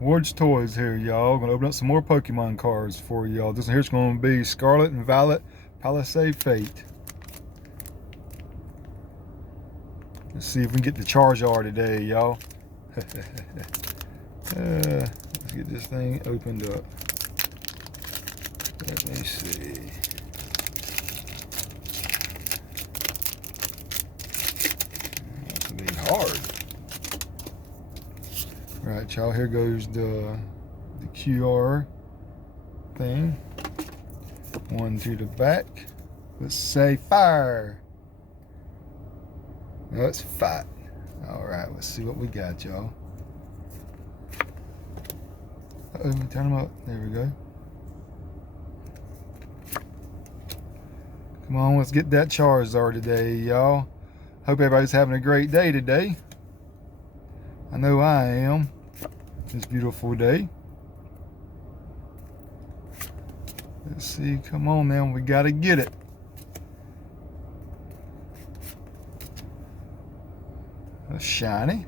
Ward's Toys here, y'all. Gonna open up some more Pokemon cards for y'all. This one here's gonna be Scarlet and Violet Palisade Fate. Let's see if we can get the Charizard today, y'all. Let's get this thing opened up. Let me see. That's gonna be hard. Right, y'all, here goes the QR thing. One to the back. Let's say fire. Let's fight. All right, let's see what we got, y'all. Uh-oh, turn them up. There we go. Come on, let's get that Charizard today, y'all. Hope everybody's having a great day today. I know I am. This beautiful day. Let's see, come on now, we gotta get it. A shiny.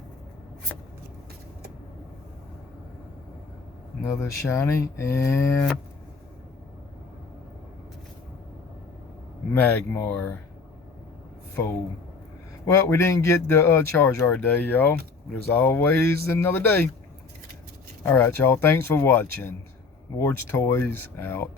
Another shiny, and Magmar foe. Well, we didn't get the Charizard today, y'all. There's always another day. All right, y'all. Thanks for watching. Ward's Toys out.